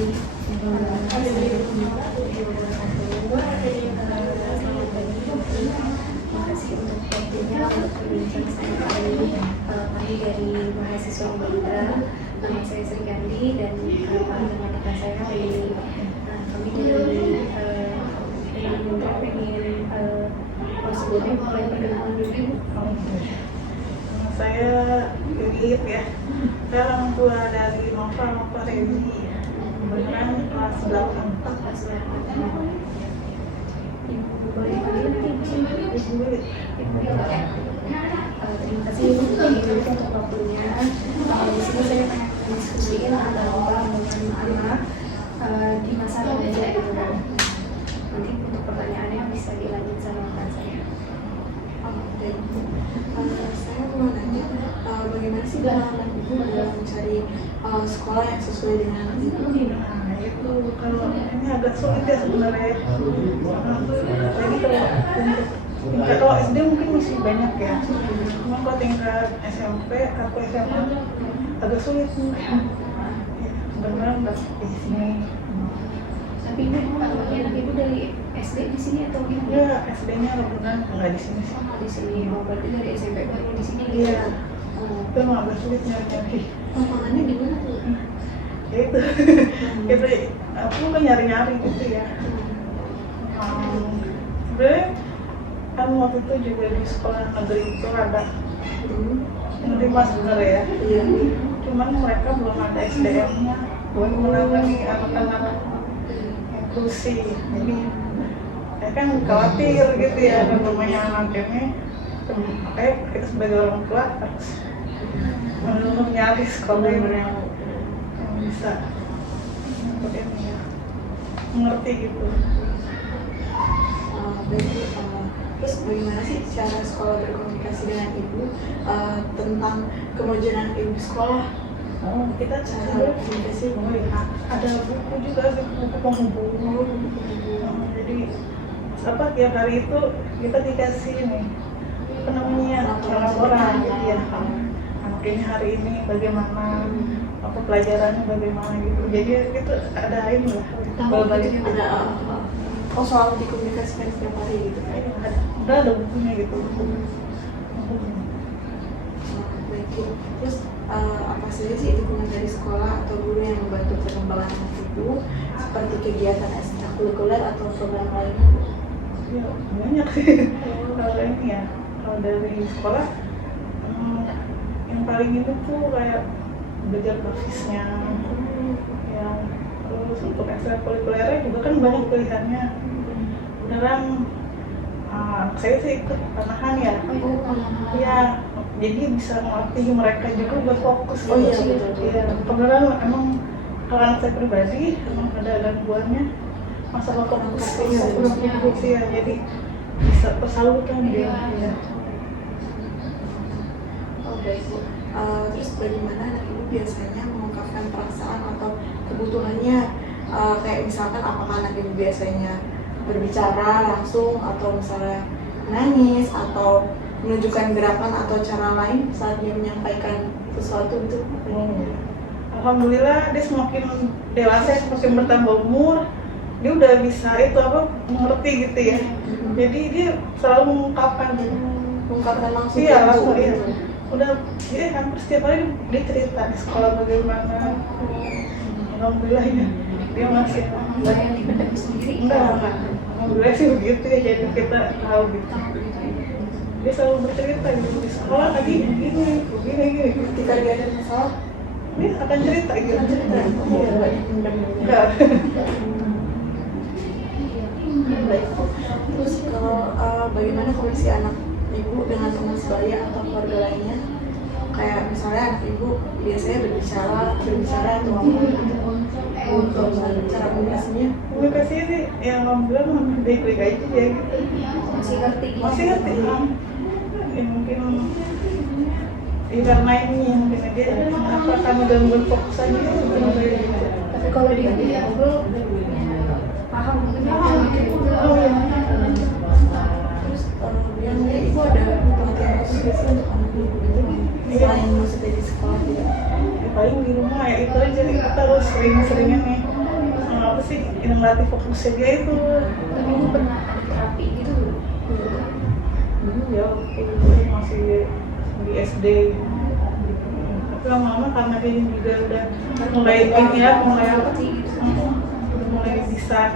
Makasih untuk waktunya untuk berbincang sama kami dari mahasiswa Unbadra. Nama saya Sri Kandi dan teman-teman saya dari kami dari Unbadra pengen sebelumnya mulai perkenalan dulu. Saya Lilith ya. Saya orang tua dari Nova Reni. Beneran kelas 8. Boleh izin? Terima kasih untuk waktunya. Di sini saya akan diskusiin antara anak di masa remaja itu. Nanti untuk pertanyaannya bisa dilanjut sama rekan saya. Saya mau nanya, bagaimana sih pengalaman Ibu dalam mencari sekolah yang sesuai dengan Ibu? Nah itu kalau ini agak sulit ya sebenarnya. Jadi kalau SD mungkin masih banyak ya. Cuma kalau tingkat SMP atau SMA agak sulit mungkin. Sebenarnya nggak di sini. Tapi anak Ibu dari SD di sini atau gimana? Ya SD-nya benar nggak di sini sih. Di sini, berarti dari SMP baru di sini. Iya. Itu emang agak sulit nyari. Tantangannya di mana tuh? Ya itu, itu aku kan nyari-nyari gitu ya. Sebenarnya kan waktu itu juga di sekolah negeri itu ada menerima sebenarnya ya. Iya. Cuman mereka belum ada SDM-nya buat menangani anak-anak inklusi. Jadi saya kan khawatir gitu ya dengan namanya anak ini. Makanya kita sebagai orang tua harus benar-benar nyari sekolah yang bisa untuk ini ya, mengerti gitu. Berarti, terus bagaimana sih cara sekolah berkomunikasi dengan Ibu tentang kemajuan Ibu sekolah? Kita Cara komunikasi ada buku juga, buku penghubung. Jadi tiap hari itu kita dikasih nih apa namanya laporan gitu ya. Anak ini hari ini bagaimana, apa pelajarannya bagaimana gitu. Jadi itu ada ini lah. ada soal dikomunikasikan setiap hari gitu kan? Ada bukunya gitu. Baik. Terus apa saja sih dukungan dari sekolah atau guru yang membantu perkembangan anak Ibu seperti kegiatan ekstrakurikuler atau program lainnya? Ya banyak sih. Kalau ini ya, kalau dari sekolah yang paling itu tuh kayak belajar grafisnya, yang terus untuk ekstrakurikulernya juga kan banyak pilihannya. Beneran saya sih ikut panahan ya. Iya, jadi bisa melatih mereka juga buat fokus. Oh iya, gitu. betul. Iya, kebenaran emang kalau anak saya pribadi emang ada gangguannya masalah fokus ya, jadi bisa tersalurkan dia. Ya. Oh baik Bu. Terus bagaimana anak Ibu biasanya mengungkapkan perasaan atau kebutuhannya? Kayak misalkan apakah anak Ibu biasanya berbicara langsung atau misalnya nangis atau menunjukkan gerakan atau cara lain saat dia menyampaikan sesuatu itu? Alhamdulillah dia semakin dewasa, semakin bertambah umur, dia udah bisa mengerti gitu ya. Jadi dia selalu mengungkapkan gitu. Mengungkapkan langsung? Iya, langsung gitu. iya. Udah hampir setiap hari dia cerita di sekolah bagaimana. Alhamdulillah ya, dia masih Yang dipendam sendiri. enggak. Alhamdulillah sih begitu ya, jadi kita tahu gitu. Dia selalu bercerita gitu di sekolah tadi begini. Ketika dia ada masalah, Dia akan cerita gitu. Enggak. baik. Terus kalau bagaimana kondisi anak Ibu dengan teman sebaya atau keluarga lainnya? Kayak misalnya anak Ibu biasanya berbicara atau ngomong gitu. Untuk cara komunikasinya? Komunikasinya sih yang alhamdulillah baik-baik aja ya gitu. Masih ngerti gitu. Masih ngerti. Ya mungkin karena ini yang dia kenapa kami gangguan fokus aja sebenarnya gitu. Tapi kalau dia ngobrol paham mungkin gitu. Oh iya. Terus yang Ibu ada pelatihan khusus untuk anak Ibu gitu? Selain maksudnya di sekolah gitu? Ya, paling di rumah ya itu aja kita harus sering-seringnya nih pasti ngelatih fokusnya dia itu. Tapi ini pernah ada terapi gitu dulu? Dulu ya waktu masih di SD. Tapi lama-lama karena dia juga udah mulai ini ya, mulai apa sih? Udah mulai bisa.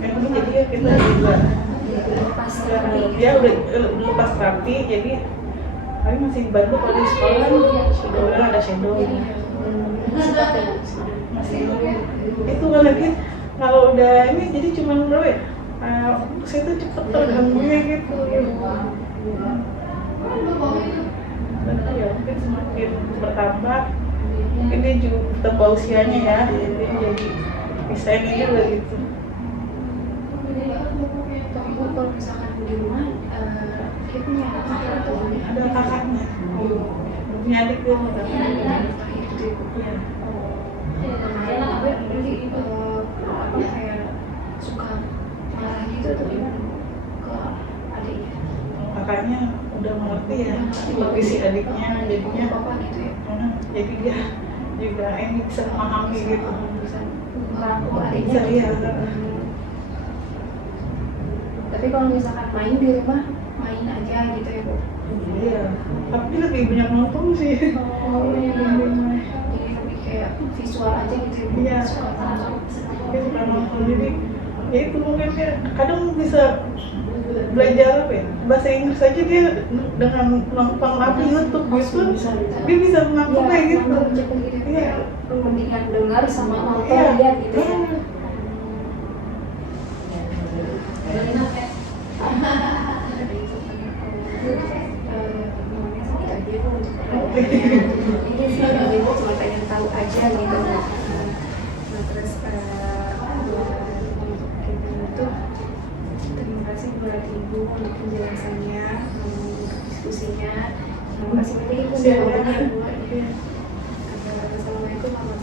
Yang ini jadi ya kita juga Pas terapi dia udah lepas terapi, jadi kami masih dibantu kalau di sekolah udah ada shadow. masih pakai Masih itu kan lagi kalau udah ini jadi cuma berapa ya? Saya tuh cepet terganggunya gitu. Dan ya mungkin semakin bertambah, mungkin dia juga bertambah usianya ya, jadi bisa ini juga gitu. tapi Bu, kalau misalkan di rumah dia punya kakak atau punya Ada kakaknya, punya adik dia mau gitu ya Bu? Iya. Kemarin gue berarti apa kayak suka marah gitu atau gimana ke adiknya? Kakaknya udah mengerti ya bagi si adiknya, jadinya Bapak gitu ya? jadi dia juga ini bisa memahami gitu. Bisa merangkul adiknya Bisa iya. Tapi kalau misalkan main di rumah, main aja gitu ya Bu? Iya. Tapi lebih banyak nonton sih. Oh iya, jadi lebih kayak visual aja gitu ya Bu? Iya. Suka nonton. Dia suka nonton, jadi ya itu mungkin dia kadang bisa belajar apa ya, bahasa Inggris aja dia dengan nonton apa YouTube gitu, dia bisa menangkap kayak gitu. nangkep cepet gitu. Iya. Mendingan dengar sama nonton Iya. lihat gitu ya. Ini sih ibu cuma pengen tahu aja gitu. Nah terus untuk itu terima kasih buat ibu untuk penjelasannya, untuk diskusinya. Terima kasih banyak ibu. Assalamualaikum warahmatullahi wabarakatuh.